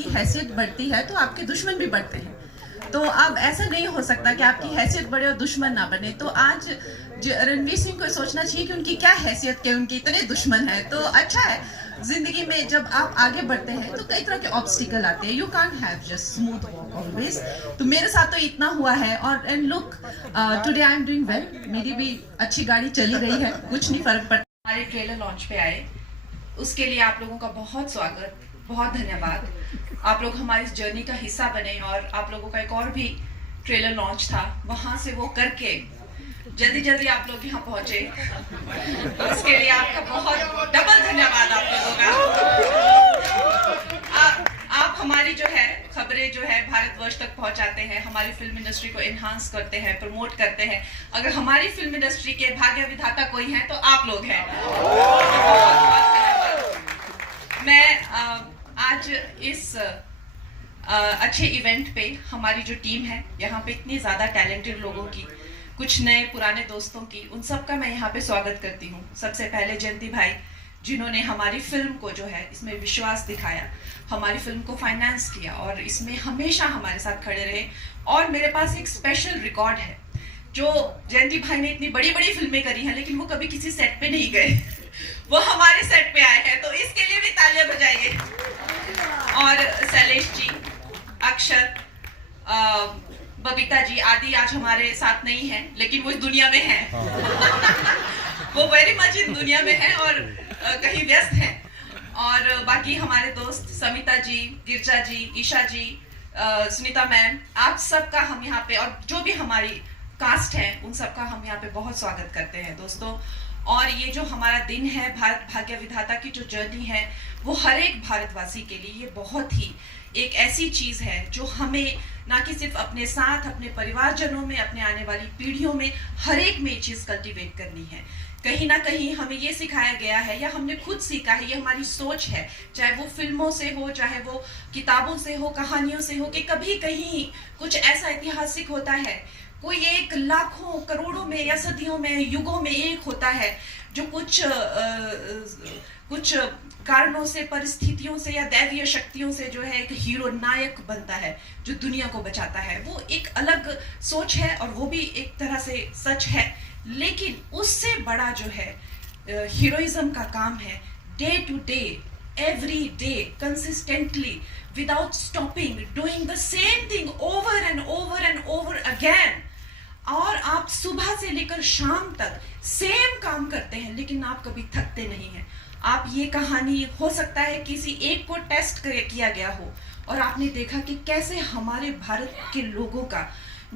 की हैसियत बढ़ती है तो आपके दुश्मन भी बढ़ते हैं। तो अब ऐसा नहीं हो सकता कि आपकी हैसियत बढ़े और दुश्मन ना बने। तो आज रणवीर सिंह को सोचना चाहिए कि उनकी क्या हैसियत के उनके इतने दुश्मन है। तो अच्छा है, जिंदगी में जब आप आगे बढ़ते हैं तो कई तरह के ऑब्स्टिकल आते हैं। You can't have just smooth walk always. तो मेरे साथ तो इतना हुआ है। और and look, today I am doing well. मेरी भी अच्छी गाड़ी चली रही है, कुछ नहीं फर्क पड़ता। हमारे ट्रेलर लॉन्च पे आए उसके लिए आप लोगों का बहुत स्वागत, बहुत धन्यवाद। आप लोग हमारी इस जर्नी का हिस्सा बने। और आप लोगों का एक और भी ट्रेलर लॉन्च था, वहां से वो करके जल्दी जल्दी आप लोग यहाँ पहुंचे। तो उसके लिए आपका बहुत डबल धन्यवाद आप लोगों का। आप हमारी जो है खबरें जो है भारतवर्ष तक पहुंचाते हैं, हमारी फिल्म इंडस्ट्री को एनहांस करते हैं, प्रमोट करते हैं। अगर हमारी फिल्म इंडस्ट्री के भाग्य विधाता कोई है तो आप लोग हैं। मैं आज इस अच्छे इवेंट पे हमारी जो टीम है, यहाँ पे इतनी ज्यादा टैलेंटेड लोगों की, कुछ नए पुराने दोस्तों की, उन सब का मैं यहाँ पे स्वागत करती हूँ। सबसे पहले जयंती भाई, जिन्होंने हमारी फिल्म को जो है इसमें विश्वास दिखाया, हमारी फिल्म को फाइनेंस किया और इसमें हमेशा हमारे साथ खड़े रहे। और मेरे पास एक स्पेशल रिकॉर्ड है, जो जयंती भाई ने इतनी बड़ी बड़ी फिल्में करी हैं लेकिन वो कभी किसी सेट पे नहीं गए, वो हमारे सेट पे आए हैं। तो इसके लिए भी तालियां बजाइए। और शैलेश जी, अक्षर, बबीता जी आदि आज हमारे साथ नहीं है लेकिन वो इस दुनिया में है। वो वेरी मच इन दुनिया में है और कहीं व्यस्त है। और बाकी हमारे दोस्त समिता जी, गिरजा जी, ईशा जी, सुनीता मैम, आप सबका हम यहाँ पे, और जो भी हमारी कास्ट है उन सबका हम यहाँ पे बहुत स्वागत करते हैं दोस्तों। और ये जो हमारा दिन है, भारत भाग्य विधाता की जो जर्नी है, वो हर एक भारतवासी के लिए ये बहुत ही एक ऐसी चीज है जो हमें ना कि सिर्फ अपने साथ, अपने परिवारजनों में, अपने आने वाली पीढ़ियों में, हर एक में ये चीज कल्टीवेट करनी है। कहीं ना कहीं हमें ये सिखाया गया है या हमने खुद सीखा है, ये हमारी सोच है, चाहे वो फिल्मों से हो, चाहे वो किताबों से हो, कहानियों से हो, कि कभी कहीं कुछ ऐसा ऐतिहासिक होता है, कोई एक लाखों करोड़ों में या सदियों में, युगों में एक होता है जो कुछ कारणों से, परिस्थितियों से या दैवीय शक्तियों से जो है एक हीरो नायक बनता है जो दुनिया को बचाता है। वो एक अलग सोच है और वो भी एक तरह से सच है। लेकिन उससे बड़ा जो है हीरोइज्म का काम है, day to day, every day, consistently, without stopping, doing the same thing over and over and over again. और आप सुबह से लेकर शाम तक सेम काम करते हैं लेकिन आप कभी थकते नहीं हैं। आप ये कहानी हो सकता है किसी एक को टेस्ट किया गया हो और आपने देखा कि कैसे हमारे भारत के लोगों का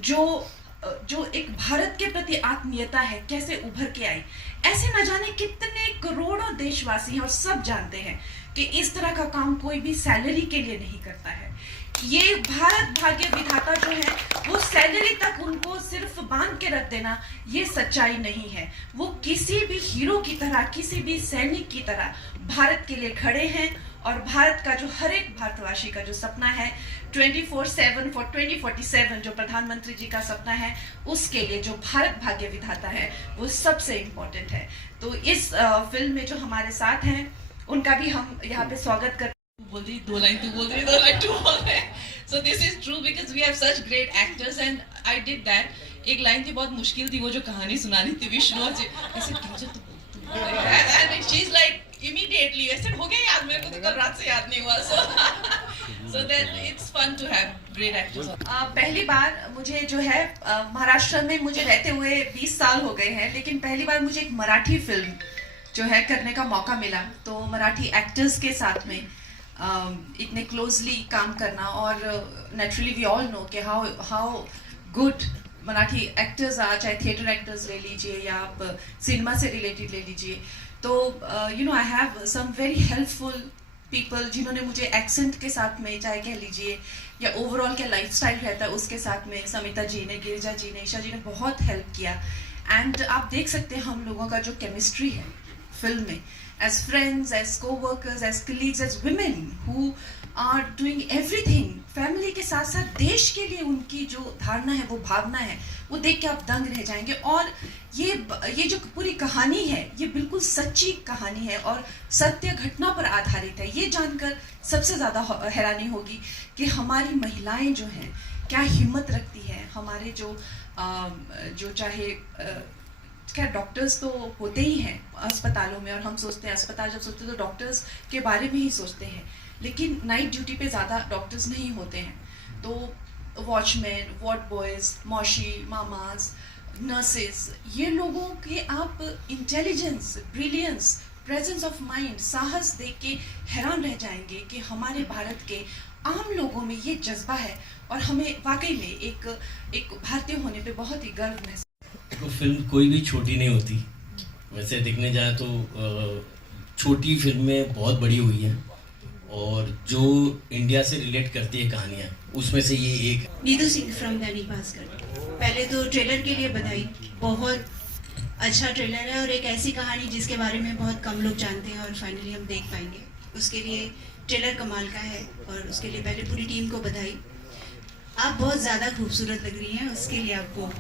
जो एक भारत के प्रति आत्मीयता है कैसे उभर के आई। ऐसे न जाने कितने करोड़ों देशवासी हैं और सब जानते हैं कि इस तरह का काम कोई भी सैलरी के लिए नहीं करता है। ये भारत भाग्य विधाता जो है वो सैलरी तक उनको सिर्फ बांध के रख देना, ये सच्चाई नहीं है। वो किसी भी हीरो की तरह, किसी भी सैनिक की तरह भारत के लिए खड़े हैं। और भारत का जो हर एक भारतवासी का जो सपना है 24/7 फॉर 2047, जो प्रधानमंत्री जी का सपना है, उसके लिए जो भारत भाग्य विधाता है वो सबसे इम्पोर्टेंट है। तो इस फिल्म में जो हमारे साथ हैं उनका भी हम यहाँ पे स्वागत करते हैं। बोल रही दो लाइन, तू बोल रही दो लाइन, तू बोल रहे। So this is true because we have such great actors and I did that. एक लाइन थी बहुत मुश्किल थी, वो जो कहानी सुना रही थी विष्णु जी, ऐसे गिरजा तू and she's like immediately I said हो गया याद, मेरे को तो कल रात से याद नहीं हुआ। So that it's fun to have great actors. पहली बार मुझे जो है महाराष्ट्र में मुझे रहते हुए 20 साल हो गए हैं, लेकिन पहली बार मुझे एक मराठी फिल्म जो है करने का मौका मिला। तो मराठी एक्टर्स के साथ में इतने क्लोजली काम करना, और नेचुरली वी ऑल नो कि हाउ गुड मराठी एक्टर्स आ, चाहे थिएटर एक्टर्स ले लीजिए या आप सिनेमा से रिलेटेड ले लीजिए। तो you know I have some very helpful people जिन्होंने मुझे एक्सेंट के साथ में, चाहे कह लीजिए, या ओवरऑल क्या लाइफस्टाइल रहता है उसके साथ में, समिता जी ने, गिरिजा जी ने, ईशा जी ने बहुत हेल्प किया। एंड आप देख सकते हैं हम लोगों का जो केमिस्ट्री है फिल्म में, as friends, as co-workers, as colleagues, as women who are doing everything family के साथ साथ देश के लिए उनकी जो धारणा है, वो भावना है, वो देख के आप दंग रह जाएंगे। और ये जो पूरी कहानी है, ये बिल्कुल सच्ची कहानी है और सत्य घटना पर आधारित है। ये जानकर सबसे ज़्यादा हैरानी होगी कि हमारी महिलाएं जो हैं क्या हिम्मत रखती हैं। हमारे जो चाहे क्या डॉक्टर्स तो होते ही हैं अस्पतालों में, और हम सोचते हैं अस्पताल जब सोचते हैं तो डॉक्टर्स के बारे में ही सोचते हैं, लेकिन नाइट ड्यूटी पे ज़्यादा डॉक्टर्स नहीं होते हैं। तो वॉचमैन, वार्ड बॉयज़, मौशी, मामाज, नर्सेस, ये लोगों के आप intelligence, brilliance, presence of mind, साहस देख के हैरान रह जाएंगे कि हमारे भारत के आम लोगों में ये जज्बा है। और हमें वाकई में एक भारतीय होने पे बहुत ही गर्व महसूस। तो फिल्म कोई भी छोटी नहीं होती, वैसे देखने जाए तो छोटी फिल्में बहुत बड़ी हुई हैं और जो इंडिया से रिलेट करती है कहानियाँ, उसमें से ये एक। नीतू सिंह फ्रॉम दैनिक भास्कर। पहले तो ट्रेलर के लिए बधाई, बहुत अच्छा ट्रेलर है और एक ऐसी कहानी जिसके बारे में बहुत कम लोग जानते हैं और फाइनली हम देख पाएंगे, उसके लिए ट्रेलर कमाल का है और उसके लिए पहले पूरी टीम को बधाई। आप बहुत ज़्यादा खूबसूरत लग रही हैं, उसके लिए आपको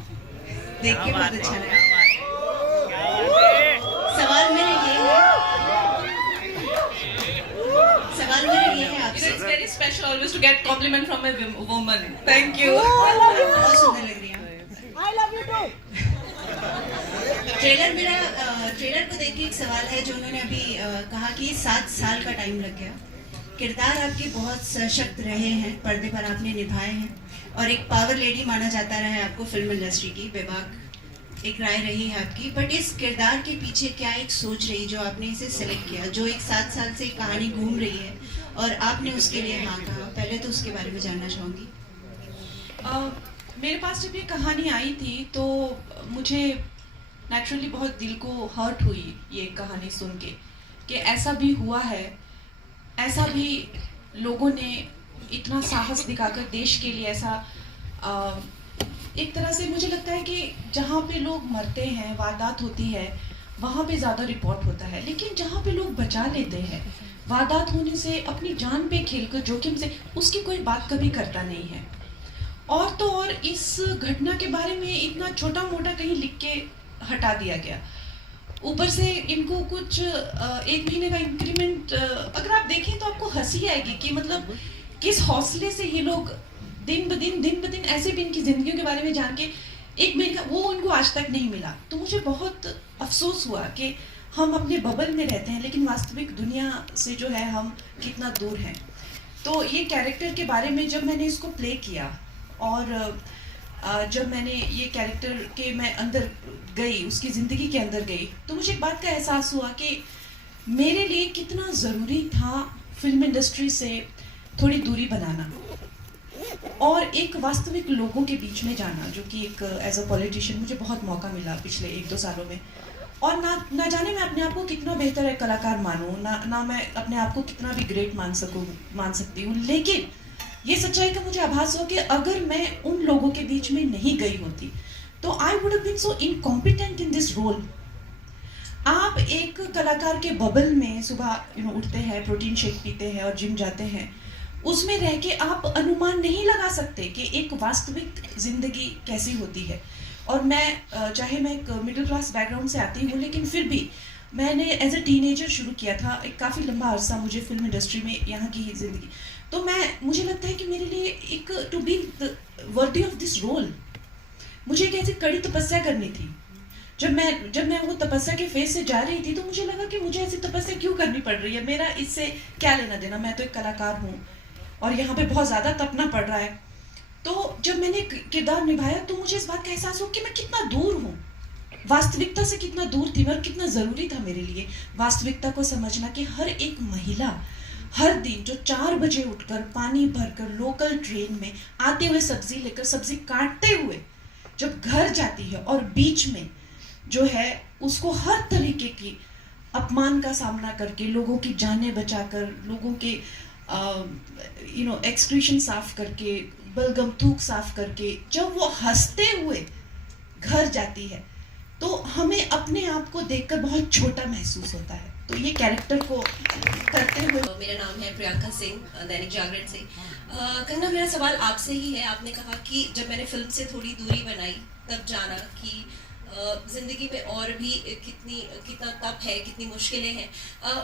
देख के बहुत अच्छा लगा। सवाल मेरा ये है आपसे। It's very special always to get compliment from a woman. Thank you. बहुत सुंदर लग रही हैं। I love you too. Trailer को देख के एक सवाल है जो उन्होंने अभी कहा कि 7 साल का टाइम लग गया। किरदार आपके बहुत सशक्त रहे हैं, पर्दे पर आपने निभाए हैं और एक पावर लेडी माना जाता रहा है आपको फिल्म इंडस्ट्री की, बेबाक एक राय रही है आपकी। बट इस किरदार के पीछे क्या एक सोच रही जो आपने इसे सेलेक्ट किया, जो एक 7 साल से कहानी घूम रही है और आपने उसके लिए हाँ कहा, पहले तो उसके बारे में जानना चाहूँगी। मेरे पास जब ये कहानी आई थी तो मुझे नेचुरली बहुत दिल को हर्ट हुई ये कहानी सुन के कि ऐसा भी हुआ है, ऐसा भी लोगों ने इतना साहस दिखाकर देश के लिए ऐसा एक तरह से मुझे लगता है कि जहाँ पे लोग मरते हैं, वारदात होती है, वहाँ पे ज़्यादा रिपोर्ट होता है, लेकिन जहाँ पे लोग बचा लेते हैं वारदात होने से, अपनी जान पे खेलकर जोखिम से, उसकी कोई बात कभी करता नहीं है। और तो और इस घटना के बारे में इतना छोटा मोटा कहीं लिख के हटा दिया गया, ऊपर से इनको कुछ 1 महीने का इंक्रीमेंट, अगर आप देखें तो आपको हंसी आएगी कि मतलब किस हौसले से ये लोग दिन ब दिन ऐसे भी इनकी जिंदगियों के बारे में जान के 1 महीने का वो उनको आज तक नहीं मिला। तो मुझे बहुत अफसोस हुआ कि हम अपने बबल में रहते हैं लेकिन वास्तविक दुनिया से जो है हम कितना दूर हैं। तो ये कैरेक्टर के बारे में जब मैंने इसको प्ले किया और जब मैंने ये कैरेक्टर के मैं अंदर गई, उसकी ज़िंदगी के अंदर गई, तो मुझे एक बात का एहसास हुआ कि मेरे लिए कितना ज़रूरी था फिल्म इंडस्ट्री से थोड़ी दूरी बनाना और एक वास्तविक लोगों के बीच में जाना, जो कि एक एज अ पॉलिटिशियन मुझे बहुत मौका मिला पिछले 1-2 सालों में। और ना जाने मैं अपने आप को कितना बेहतर है कलाकार मानूँ, ना मैं अपने आप को कितना भी ग्रेट मान सकती हूँ, लेकिन ये सच्चाई का मुझे आभास हो कि अगर मैं उन लोगों के बीच में नहीं गई होती तो I would have been so incompetent in this role. आप एक कलाकार के बबल में सुबह उठते हैं, प्रोटीन शेक पीते हैं और जिम जाते हैं, उसमें रह के आप अनुमान नहीं लगा सकते कि एक वास्तविक जिंदगी कैसी होती है। और मैं चाहे मैं एक मिडिल क्लास बैकग्राउंड से आती हूँ, लेकिन फिर भी मैंने एज अ टीनेजर शुरू किया था, एक काफ़ी लंबा अरसा मुझे फिल्म इंडस्ट्री में यहाँ की ही ज़िंदगी, तो मुझे लगता है कि मेरे लिए एक to be worthy of this role, मुझे एक ऐसी कड़ी तपस्या करनी थी। जब मैं वो तपस्या के फेज से जा रही थी तो मुझे लगा कि मुझे ऐसी तपस्या क्यों करनी पड़ रही है, मेरा इससे क्या लेना देना, मैं तो एक कलाकार हूँ और यहाँ पे बहुत ज़्यादा तपना पड़ रहा है। तो जब मैंने किरदार निभाया तो मुझे इस बात का एहसास हो कि मैं कितना दूर हूँ, वास्तविकता से कितना दूर थी और कितना ज़रूरी था मेरे लिए वास्तविकता को समझना कि हर एक महिला हर दिन जो 4 बजे उठकर पानी भरकर लोकल ट्रेन में आते हुए सब्जी लेकर सब्जी काटते हुए जब घर जाती है और बीच में जो है उसको हर तरीके की अपमान का सामना करके, लोगों की जानें बचाकर, लोगों के एक्सक्रीशन साफ करके, बलगम थूक साफ करके जब वो हंसते हुए घर जाती है तो हमें अपने आप को देखकर बहुत छोटा महसूस होता है। तो ये कैरेक्टर को करते हुए मेरा नाम है प्रियंका सिंह, दैनिक जागरण से। कंगना, मेरा सवाल आपसे ही है। आपने कहा कि जब मैंने फिल्म से थोड़ी दूरी बनाई तब जाना कि ज़िंदगी में और भी कितना तप है, कितनी मुश्किलें हैं।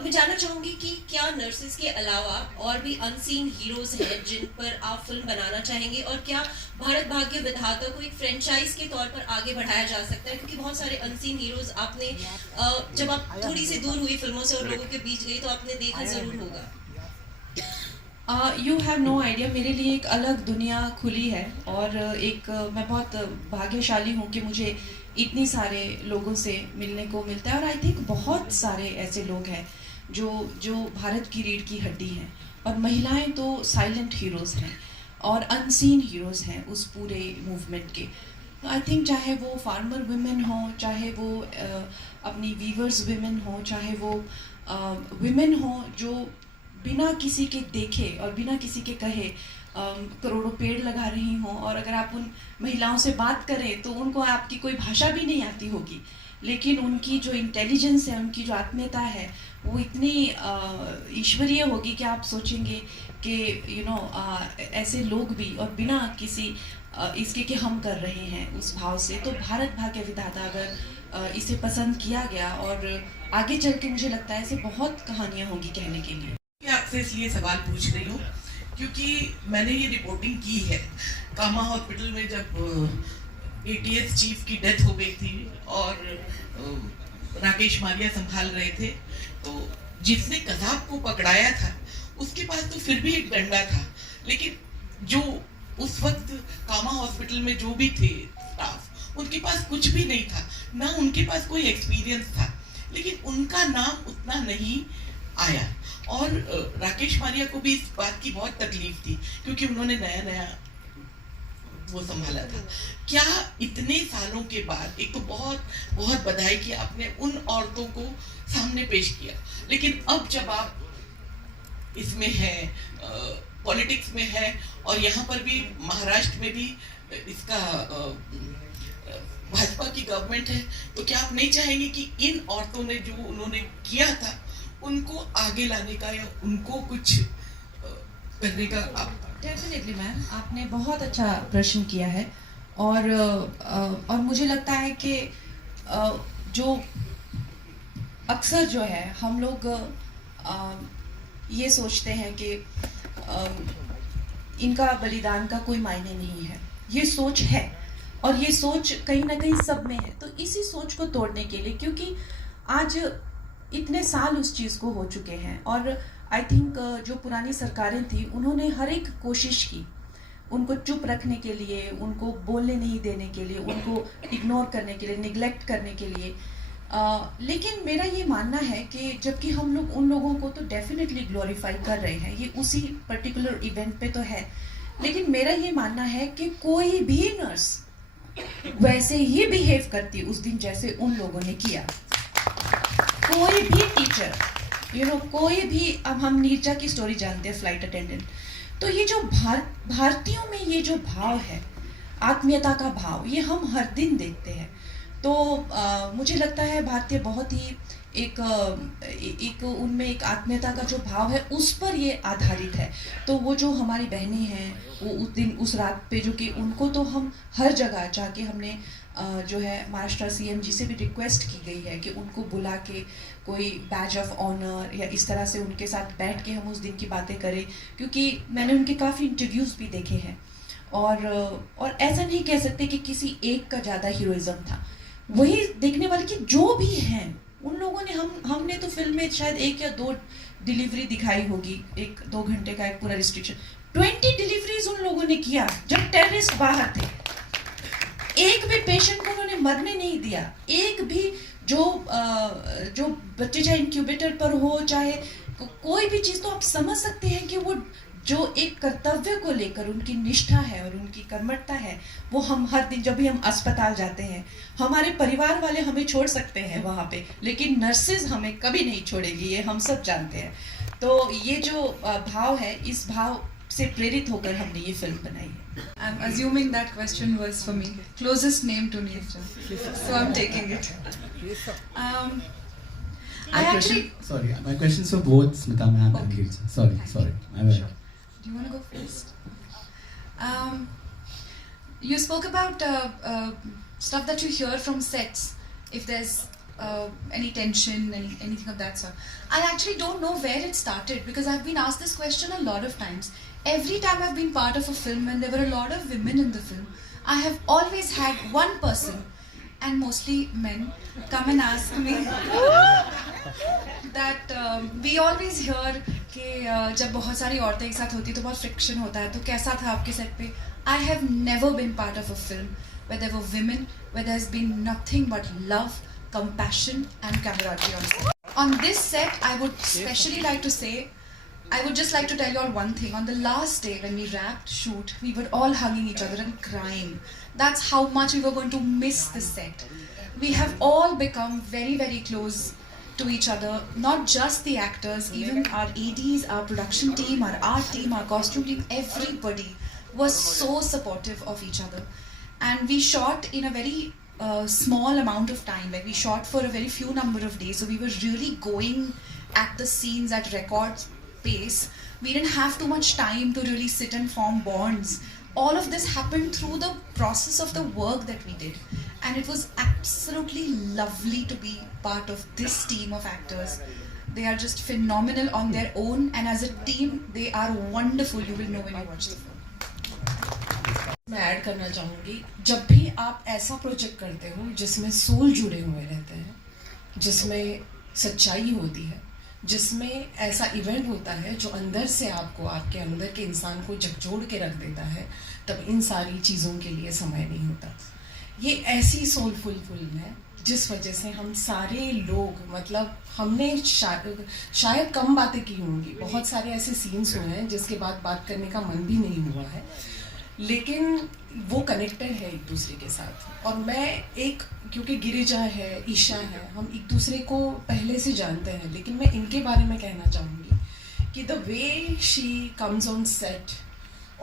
मैं जानना चाहूँगी कि क्या नर्सेस के अलावा और भी अनसीन हीरोज़ हैं जिन पर आप फिल्म बनाना चाहेंगे, और क्या भारत भाग्य विधाता को एक फ्रेंचाइज के तौर पर आगे बढ़ाया जा सकता है? क्योंकि बहुत सारे अनसीन हीरोज़ आपने जब आप थोड़ी सी दूर हुई फिल्मों से और लोगों के बीच गई तो आपने देखा ज़रूर होगा। यू हैव नो आइडिया, मेरे लिए एक अलग दुनिया खुली है और मैं बहुत भाग्यशाली हूँ कि मुझे इतनी सारे लोगों से मिलने को मिलता है। और आई थिंक बहुत सारे ऐसे लोग हैं जो भारत की रीढ़ की हड्डी हैं, और महिलाएं तो साइलेंट हीरोज़ हैं और अनसीन हीरोज़ हैं उस पूरे मूवमेंट के। आई थिंक चाहे वो फार्मर वुमेन हो, चाहे वो अपनी वीवर्स वुमेन हो, चाहे वो वुमेन हो जो बिना किसी के देखे और बिना किसी के कहे करोड़ों पेड़ लगा रही हों, और अगर आप उन महिलाओं से बात करें तो उनको आपकी कोई भाषा भी नहीं आती होगी, लेकिन उनकी जो इंटेलिजेंस है, उनकी जो आत्मीयता है, वो इतनी ईश्वरीय होगी कि आप सोचेंगे कि ऐसे लोग भी और बिना किसी इसके कि हम कर रहे हैं उस भाव से। तो भारत भाग्य विधाता अगर इसे पसंद किया गया, और आगे चल के मुझे लगता है ऐसे बहुत कहानियाँ होंगी कहने के लिए। मैं आपसे इसलिए सवाल पूछ रही हूँ क्योंकि मैंने ये रिपोर्टिंग की है। कामा हॉस्पिटल में जब एटीएस चीफ की डेथ हो गई थी और राकेश मारिया संभाल रहे थे, तो जिसने कसाब को पकड़ाया था उसके पास तो फिर भी एक डंडा था, लेकिन जो उस वक्त कामा हॉस्पिटल में जो भी थे स्टाफ, उनके पास कुछ भी नहीं था, ना उनके पास कोई एक्सपीरियंस था, लेकिन उनका नाम उतना नहीं आया। और राकेश मारिया को भी इस बात की बहुत तकलीफ थी क्योंकि उन्होंने नया नया वो संभाला था। क्या इतने सालों के बाद, एक तो बहुत बहुत बधाई कि आपने उन औरतों को सामने पेश किया, लेकिन अब जब आप इसमें हैं, पॉलिटिक्स में है, और यहाँ पर भी महाराष्ट्र में भी इसका भाजपा की गवर्नमेंट है, तो क्या आप नहीं चाहेंगे कि इन औरतों ने जो उन्होंने किया था उनको आगे लाने का या उनको कुछ करने का? डेफिनेटली मैम, आपने बहुत अच्छा प्रश्न किया है, और मुझे लगता है कि जो अक्सर जो है हम लोग ये सोचते हैं कि इनका बलिदान का कोई मायने नहीं है। ये सोच है, और ये सोच कहीं ना कहीं सब में है। तो इसी सोच को तोड़ने के लिए, क्योंकि आज इतने साल उस चीज़ को हो चुके हैं, और आई थिंक जो पुरानी सरकारें थी उन्होंने हर एक कोशिश की उनको चुप रखने के लिए, उनको बोलने नहीं देने के लिए, उनको इग्नोर करने के लिए, निगलेक्ट करने के लिए। लेकिन मेरा ये मानना है कि जबकि हम लोग उन लोगों को तो डेफिनेटली ग्लोरीफाई कर रहे हैं, ये उसी पर्टिकुलर इवेंट पे तो है, लेकिन मेरा ये मानना है कि कोई भी नर्स वैसे ही बिहेव करती उस दिन जैसे उन लोगों ने किया। कोई भी टीचर, कोई भी, अब हम नीरजा की स्टोरी जानते हैं, फ्लाइट अटेंडेंट। तो ये जो भारतीयों में ये जो भाव है, आत्मीयता का भाव, ये हम हर दिन देखते हैं। तो मुझे लगता है भारतीय बहुत ही एक उनमें एक आत्मीयता का जो भाव है उस पर ये आधारित है। तो वो जो हमारी बहनें हैं, वो उस दिन उस रात पे, जो कि उनको तो हम हर जगह जाके हमने जो है महाराष्ट्र सीएम जी से भी रिक्वेस्ट की गई है कि उनको बुला के कोई बैज ऑफ ऑनर या इस तरह से उनके साथ बैठ के हम उस दिन की बातें करें, क्योंकि मैंने उनके काफ़ी इंटरव्यूज़ भी देखे हैं। और ऐसा नहीं कह सकते कि किसी एक का ज़्यादा हीरोइज्म था, वही देखने वाले कि जो भी हैं उन लोगों ने, हमने तो फिल्म में शायद 1 या 2 डिलीवरी दिखाई होगी, 1-2 घंटे का एक पूरा रिस्ट्रिक्शन, 20 डिलीवरीज उन लोगों ने किया जब टेररिस्ट बाहर थे। एक भी पेशेंट को उन्होंने मरने नहीं दिया। एक भी जो बच्चे चाहे इंक्यूबेटर पर हो, चाहे कोई भी चीज़, तो आप समझ सकते हैं कि वो जो एक कर्तव्य को लेकर उनकी निष्ठा है और उनकी कर्मठता है, वो हम हर दिन जब भी हम अस्पताल जाते हैं, हमारे परिवार वाले हमें छोड़ सकते हैं वहाँ पे, लेकिन नर्सेज हमें कभी नहीं छोड़ेगी, ये हम सब जानते हैं। तो ये जो भाव है, इस भाव से प्रेरित होकर हमने ये फिल्म बनाई है। I'm assuming that question was for me. Closest name to Neerja. So I'm taking it. I actually. Sorry, my questions for both Smita ma'am and Girija. Sorry, my bad. Sure. Do you want to go first? You spoke about stuff that you hear from sets. If there's any tension, anything of that sort. I actually don't know where it started because I've been asked this question a lot of times. Every time I've been part of a film and there were a lot of women in the film, I have always had one person, and mostly men, come and ask me that we always hear कि जब बहुत सारी औरतें एक साथ होती तो बहुत फ्रिक्शन होता है, तो कैसा था आपके सेट पे? I have never been part of a film where there were women, where there's been nothing but love, compassion and camaraderie on set. On this set, I would especially like to say, I would just like to tell you all one thing. On the last day when we wrapped shoot, we were all hugging each other and crying. That's how much we were going to miss the set. We have all become very, very close to each other. Not just the actors, even our ADs, our production team, our art team, our costume team, everybody was so supportive of each other. And we shot in a very small amount of time. Like we shot for a very few number of days. So we were really going at the scenes at record pace. We didn't have too much time to really sit and form bonds. All of this happened through the process of the work that we did. And it was absolutely lovely to be part of this team of actors. They are just phenomenal on their own, and as a team, they are wonderful. You will know when you watch the film. मैं add करना चाहूँगी, जब भी आप ऐसा project करते हो जिसमें सोल जुड़े हुए रहते हैं, जिसमें सच्चाई होती है, जिसमें ऐसा इवेंट होता है जो अंदर से आपको, आपके अंदर के इंसान को झकझोर के रख देता है, तब इन सारी चीज़ों के लिए समय नहीं होता. ये ऐसी सोलफुल फिल्म है जिस वजह से हम सारे लोग, मतलब हमने शायद कम बातें की होंगी, बहुत सारे ऐसे सीन्स हुए हैं जिसके बाद बात करने का मन भी नहीं हुआ है, लेकिन वो कनेक्टेड है एक दूसरे के साथ. और मैं एक, क्योंकि गिरिजा है, ईशा है, हम एक दूसरे को पहले से जानते हैं, लेकिन मैं इनके बारे में कहना चाहूँगी कि the way she comes on set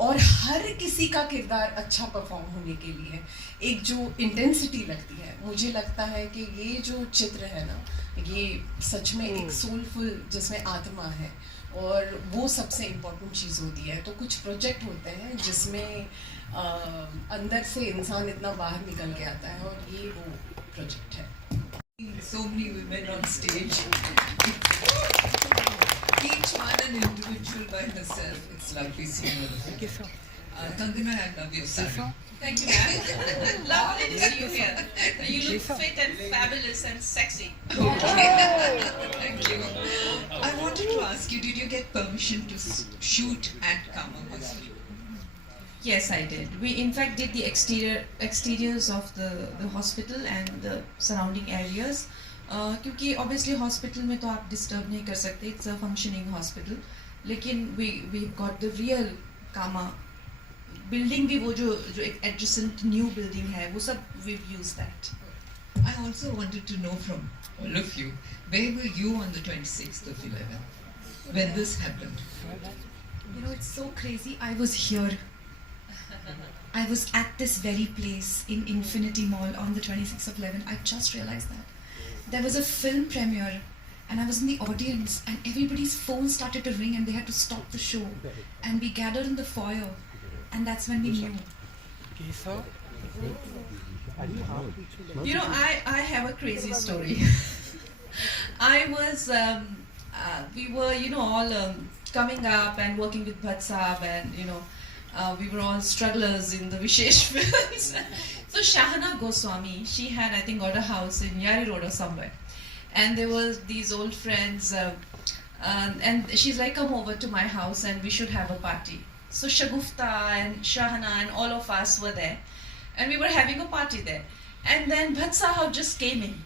और हर किसी का किरदार अच्छा परफॉर्म होने के लिए एक जो इंटेंसिटी लगती है, मुझे लगता है कि ये जो चित्र है ना, ये सच में एक सोलफुल, जिसमें आत्मा है, और वो सबसे इम्पोर्टेंट चीज़ होती है. तो कुछ प्रोजेक्ट होते हैं जिसमें अंदर से इंसान इतना बाहर निकल के आता है, और ये वो प्रोजेक्ट है. So many women on stage, each one an individual by herself. It's lovely seeing all of you. Kangana, I love your saree. Thank you, ma'am. Lovely to see you here. You look fit and fabulous and sexy. Thank you. I wanted to ask you, did you get permission to shoot at Kama Hospital? Yes, I did. We in fact did the exteriors of the hospital and the surrounding areas. क्योंकि obviously hospital में तो आप disturb नहीं कर सकते. It's a functioning hospital. लेकिन we got the real Kama building भी, वो जो एक adjacent new building है, वो सब we've used that. I also wanted to know from all of you, where were you on the 26th of 11 when this happened? You know, it's so crazy. I was here. I was at this very place in Infinity Mall on the 26th of 11. I just realized that. There was a film premiere and I was in the audience and everybody's phone started to ring and they had to stop the show. And we gathered in the foyer and that's when we knew. You know, I have a crazy story. I was, we were, you know, all coming up and working with Bhatt Saab, and, you know, we were all strugglers in the Vishesh films. So Shahana Goswami, she had, I think, got a house in Yari Road or somewhere. And there were these old friends, and she's like, come over to my house and we should have a party. So Shagufta and Shahana and all of us were there. And we were having a party there. And then Bhatt Sahab just came in.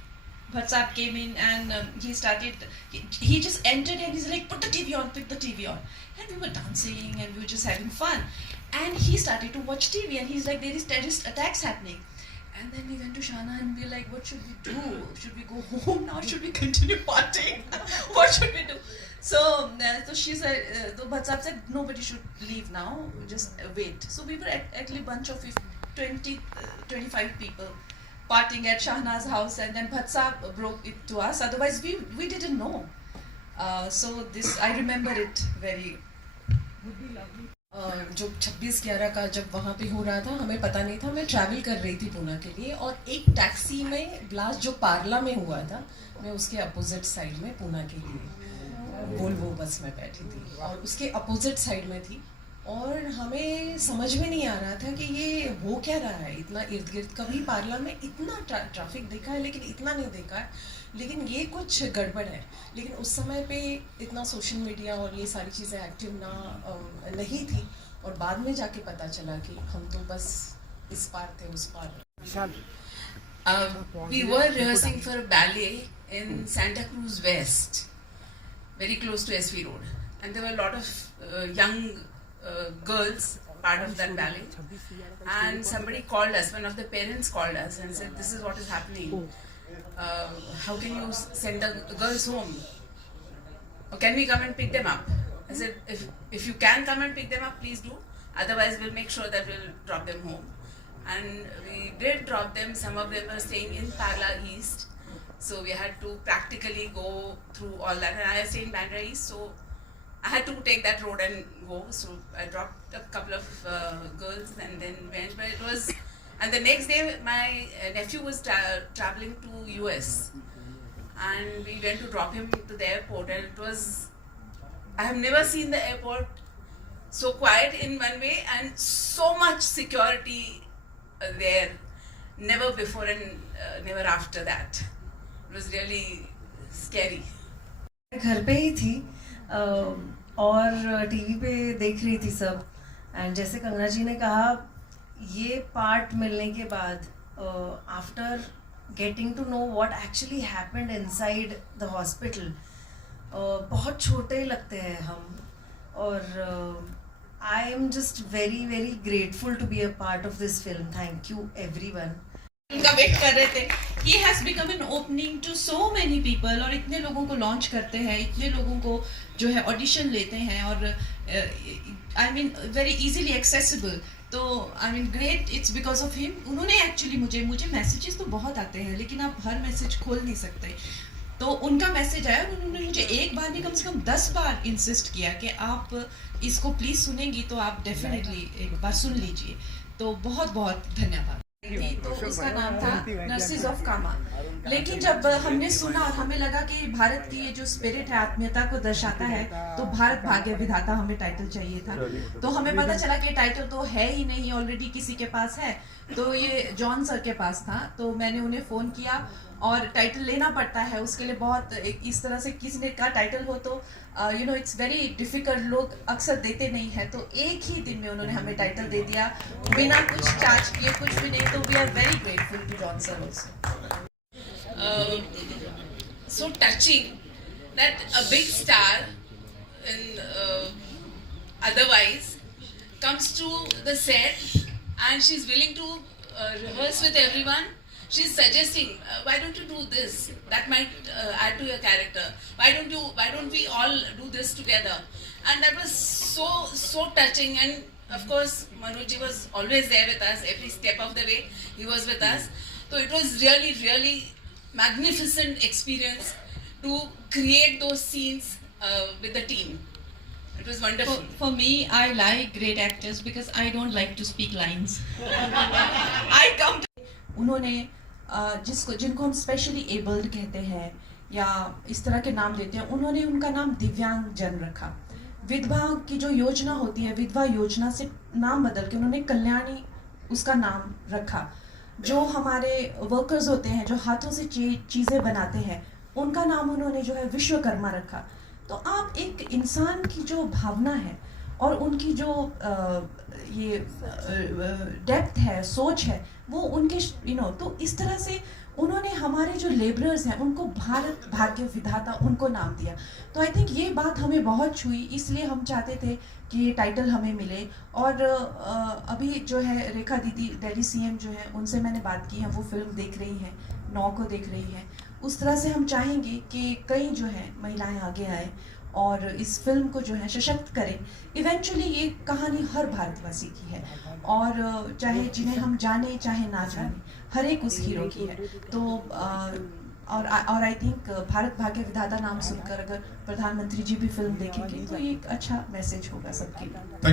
Bhatt Sahab came in and he started, he just entered and he's like, put the TV on, put the TV on. And we were dancing and we were just having fun. And he started to watch TV and he's like, there is terrorist attacks happening. And then we went to Shana and we were like, what should we do? Should we go home now? Should we continue partying? What should we do? So she said, Bhatt Sahab said, nobody should leave now, just wait. So we were actually a bunch of 20, 25 people partying at Shahna's house, and then Bhatsa broke it to us. Otherwise, we didn't know. So this, I remember it very. जो 26/11 का जब वहाँ पे हो रहा था, हमें पता नहीं था. मैं ट्रैवल कर रही थी पूना के लिए, और एक टैक्सी में ब्लास्ट जो पार्ला में हुआ था, मैं उसके अपोजिट साइड में पूना के लिए वोल्वो बस में बैठी थी, और उसके अपोजिट साइड में थी. और हमें समझ में नहीं आ रहा था कि ये हो क्या रहा है. इतना इर्द गिर्द कभी पार्ला में इतना ट्रैफिक देखा है, लेकिन इतना नहीं देखा है. लेकिन ये कुछ गड़बड़ है. लेकिन उस समय पे इतना सोशल मीडिया और ये सारी चीज़ें एक्टिव नहीं थी, और बाद में जाके पता चला कि हम तो बस इस पार थे उस पार. We were rehearsing for a ballet in Santa Cruz West, very close to SV Road, and there were a lot of young girls part of that ballet, and somebody called us, one of the parents called us and said, this is what is happening, how can you send the girls home, or can we come and pick them up? I said, if you can come and pick them up, please do, otherwise we'll make sure that we'll drop them home. And we did drop them. Some of them were staying in Parla East, so we had to practically go through all that, and I stay in Bandra East, so I had to take that road and go. So I dropped a couple of girls and then went. But it was, and the next day my nephew was traveling to US, and we went to drop him to the airport. And it was, I have never seen the airport so quiet in one way and so much security there. Never before and never after that. It was really scary. घर पे ही थी और TV पे देख रही थी सब. And जैसे कंगना जी ने कहा, ये पार्ट मिलने के बाद after getting to know what actually happened inside the hospital, बहुत छोटे लगते हैं हम. और I am just very very grateful to be a part of this film. Thank you everyone. उनका वेट कर रहे थे. He has become an opening to so many people, और इतने लोगों को लॉन्च करते हैं, इतने लोगों को जो है ऑडिशन लेते हैं, और I mean very easily accessible. तो I mean great, it's because of him. उन्होंने एक्चुअली मुझे मैसेजेस तो बहुत आते हैं, लेकिन आप हर मैसेज खोल नहीं सकते. तो उनका मैसेज आया, उन्होंने मुझे एक बार नहीं कम से कम 10 बार इंसिस्ट किया कि आप इसको प्लीज़ सुनेंगी तो आप डेफिनेटली एक बार सुन लीजिए. तो बहुत बहुत धन्यवाद. तो उसका नाम था नर्सेज ऑफ कामा. लेकिन जब हमने सुना और हमें लगा कि भारत की ये जो स्पिरिट है, आत्मीयता को दर्शाता है, तो भारत भाग्य विधाता हमें टाइटल चाहिए था. तो हमें पता चला कि टाइटल तो है ही नहीं, ऑलरेडी किसी के पास है. तो ये जॉन सर के पास था. तो मैंने उन्हें फ़ोन किया, और टाइटल लेना पड़ता है उसके लिए. बहुत इस तरह से किसी ने का टाइटल हो तो you no it's very difficult, लोग अक्सर देते नहीं है. तो एक ही दिन में उन्होंने हमें टाइटल दे दिया बिना कुछ चार्ज किए, कुछ भी नहीं. तो we are very grateful to John sir also. So touching that a big star in otherwise comes to the set and she's willing to rehearse with everyone. She's suggesting, why don't you do this? That might add to your character. Why don't we all do this together? And that was so touching. And of course, Manoj was always there with us. Every step of the way, he was with us. So it was really, really magnificent experience to create those scenes with the team. It was wonderful. For me, I like great actors because I don't like to speak lines. I come to... उन्होंने जिनको हम specially abled कहते हैं या इस तरह के नाम देते हैं, उन्होंने उनका नाम दिव्यांग जन रखा. विधवा की जो योजना होती है, विधवा योजना से नाम बदल के उन्होंने कल्याणी उसका नाम रखा. जो हमारे वर्कर्स होते हैं, जो हाथों से चीज़ें बनाते हैं, उनका नाम उन्होंने जो है विश्वकर्मा रखा. तो आप एक इंसान की जो भावना है और उनकी जो ये डेप्थ है, सोच है, वो उनके तो इस तरह से उन्होंने हमारे जो लेबरर्स हैं उनको भारत भाग्य विधाता उनको नाम दिया. तो आई थिंक ये बात हमें बहुत छुई, इसलिए हम चाहते थे कि ये टाइटल हमें मिले. और अभी जो है रेखा दीदी दिल्ली सीएम जो है, उनसे मैंने बात की है, वो फिल्म देख रही हैं, 9 को देख रही हैं. उस तरह से हम चाहेंगे कि कई जो है महिलाएं आगे आए और इस फिल्म को जो है सशक्त करें। इवेंचुअली ये कहानी हर भारतवासी की है, और चाहे जिन्हें हम जाने चाहे ना जाने, हर एक उस हीरो की है। तो और आई थिंक भारत भाग्य विधाता नाम सुनकर अगर प्रधानमंत्री जी भी फिल्म देखेंगे तो ये एक अच्छा मैसेज होगा सबके लिए।